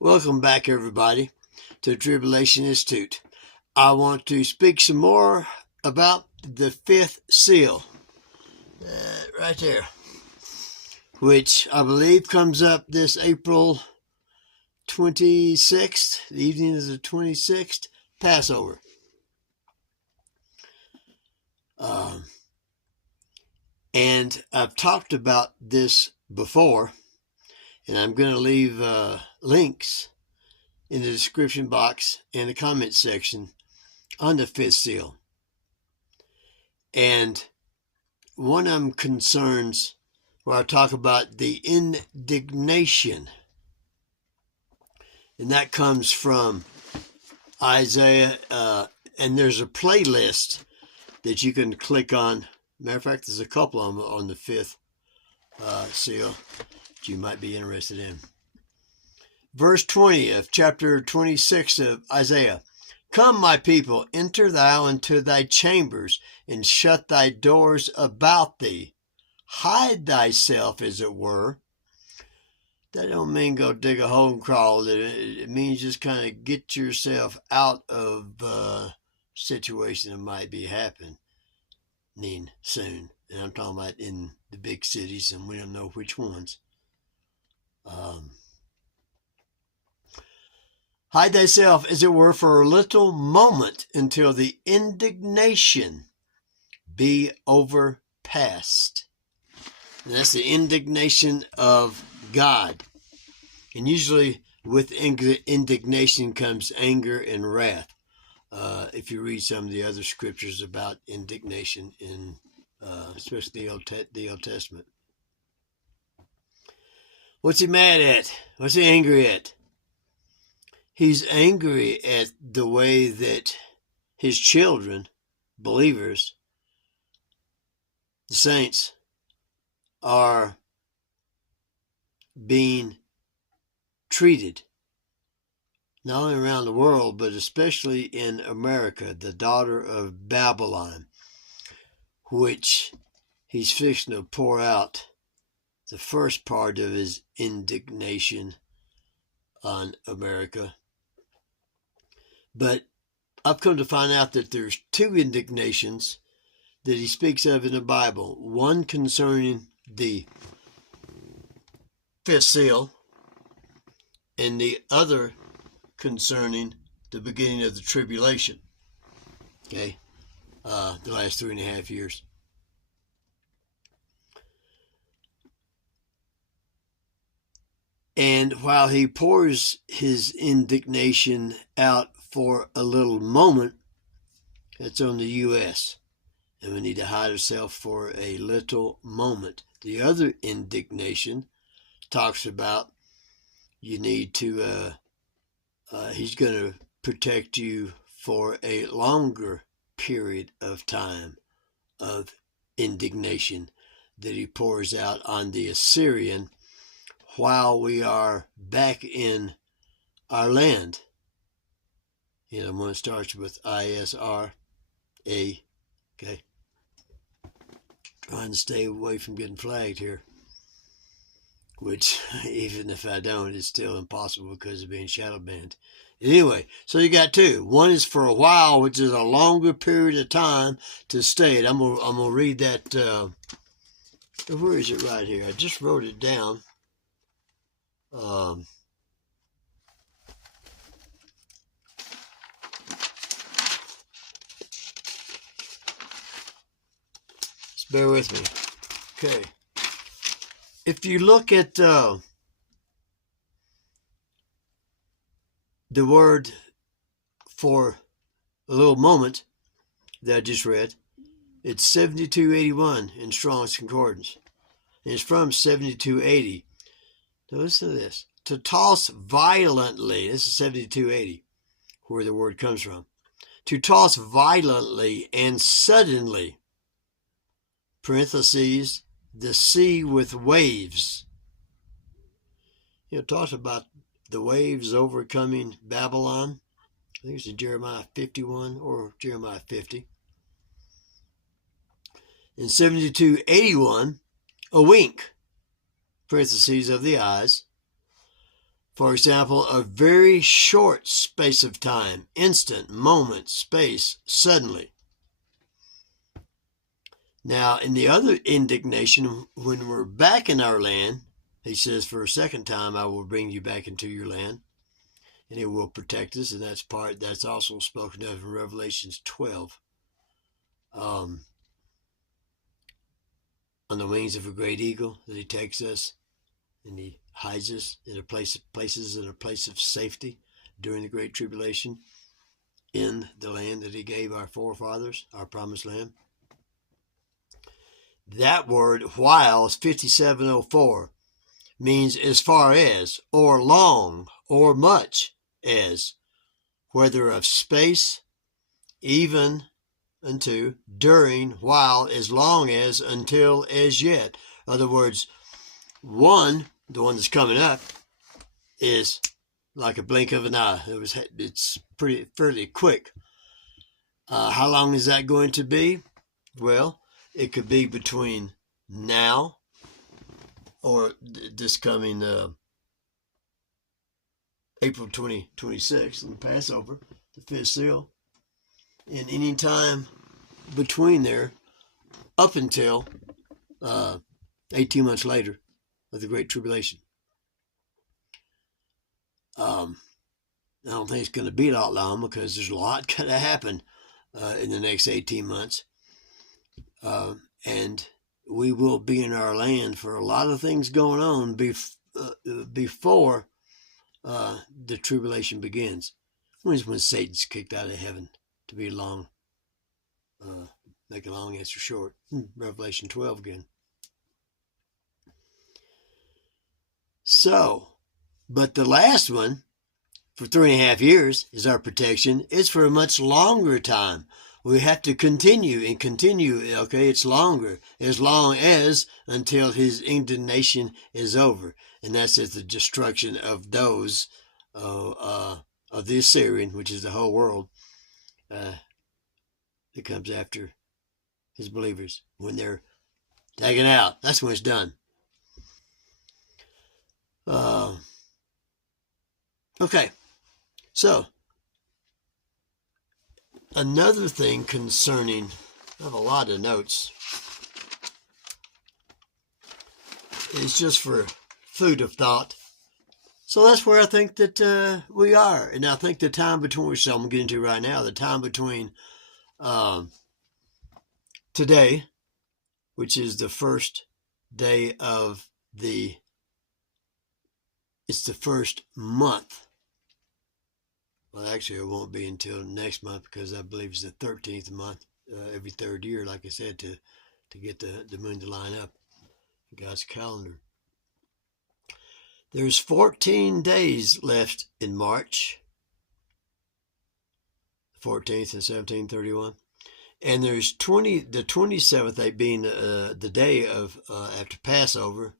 Welcome back, everybody, to Tribulation Institute. I want to speak some more about the fifth seal, right there, which I believe comes up this April 26th, the evening of the 26th, Passover. And I've talked about this before, and I'm going to leave links in the description box and the comment section on the fifth seal. And one of them concerns where I talk about the indignation. And that comes from Isaiah, and there's a playlist that you can click on. Matter of fact, there's a couple of them on the fifth seal that you might be interested in. Verse 20 of chapter 26 of Isaiah. Come, my people, enter thou into thy chambers, and shut thy doors about thee. Hide thyself, as it were. That don't mean go dig a hole and crawl. It means just kind of get yourself out of a situation that might be happening soon. And I'm talking about in the big cities, and we don't know which ones. Hide thyself, as it were, for a little moment until the indignation be overpassed. And that's the indignation of God. And usually with indignation comes anger and wrath. If you read some of the other scriptures about indignation in especially the Old Testament. What's he mad at? What's he angry at? He's angry at the way that his children, believers, the saints, are being treated, not only around the world, but especially in America, the daughter of Babylon, which he's fixing to pour out the first part of his indignation on America. But I've come to find out that there's two indignations that he speaks of in the Bible. One concerning the fifth seal, and the other concerning the beginning of the tribulation. Okay, the last 3.5 years. And while he pours his indignation out for a little moment, that's on the U.S., and we need to hide ourselves for a little moment. The other indignation talks about you need to, he's going to protect you for a longer period of time of indignation that he pours out on the Assyrian while we are back in our land. You know, one starts with ISRA, okay? Trying to stay away from getting flagged here, which even if I don't, it's still impossible because of being shadow banned. Anyway, so you got two. One is for a while, which is a longer period of time to stay. I'm gonna read that. Where is it right here? I just wrote it down. Just bear with me. Okay. If you look at the word for a little moment that I just read, it's 7281 in Strong's Concordance. And it's from 7280. Now listen to this. To toss violently, this is 7280, where the word comes from. To toss violently and suddenly, parentheses, the sea with waves. You know, it talks about the waves overcoming Babylon. I think it's in Jeremiah 51 or Jeremiah 50. In 7281, a wink, parentheses, of the eyes, For example, a very short space of time, instant, moment, space, suddenly. Now, in the other indignation, when we're back in our land, he says, for a second time, I will bring you back into your land, and it will protect us. And that's also spoken of in Revelations 12. On the wings of a great eagle, that he takes us and he hides us in places in a place of safety during the Great Tribulation in the land that he gave our forefathers, our promised land. That word, while, is 5704, means as far as, or long, or much as, whether of space, even unto, during, while, as long as, until, as yet. In other words, one, the one that's coming up, is like a blink of an eye. It's fairly quick. How long is that going to be? Well, it could be between now or this coming April 2026 and Passover, the fifth seal, and any time between there up until 18 months later of the Great Tribulation. I don't think it's going to be that long because there's a lot going to happen in the next 18 months. And we will be in our land for a lot of things going on before the tribulation begins. When Satan's kicked out of heaven, to be long, make a long answer short. Revelation 12 again. So, but the last one, for 3.5 years, is our protection. It's for a much longer time. We have to continue and continue. Okay, it's longer, as long as until his indignation is over, and that's at the destruction of those of the Assyrian, which is the whole world. It comes after his believers when they're taken out. That's when it's done. Okay, so another thing concerning, I have a lot of notes. It's just for food of thought. So that's where I think that we are. And I think the time between, which I'm getting to right now, the time between today, which is the first day of it's the first month. Well, actually, it won't be until next month because I believe it's the 13th month every third year, like I said, to get the moon to line up. God's calendar. There's 14 days left in March, 14th and 17th, 31. And there's the 27th day being the day of after Passover.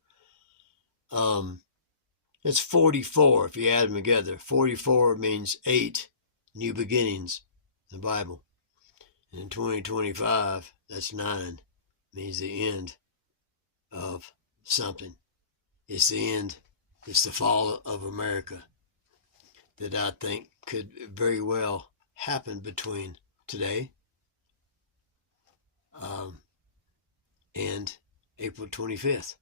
It's 44 if you add them together. 44 means 8 new beginnings in the Bible. And in 2025, that's 9. Means the end of something. It's the end. It's the fall of America that I think could very well happen between today and April 25th.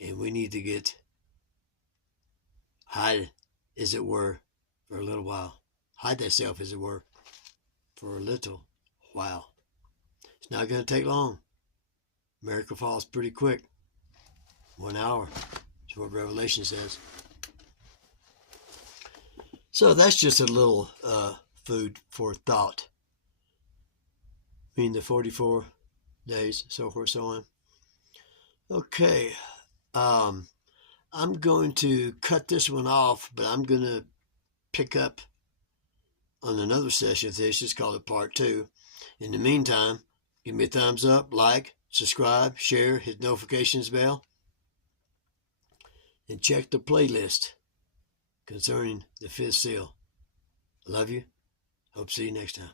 And we need to hide, as it were, for a little while. Hide thyself, as it were, for a little while. It's not going to take long. America falls pretty quick. 1 hour is what Revelation says. So that's just a little food for thought. I mean, the 44 days, so forth, so on. Okay. I'm going to cut this one off, but I'm going to pick up on another session of this. Just call it part 2. In the meantime, give me a thumbs up, like, subscribe, share, hit notifications bell, and check the playlist concerning the 5th seal. I love you. Hope to see you next time.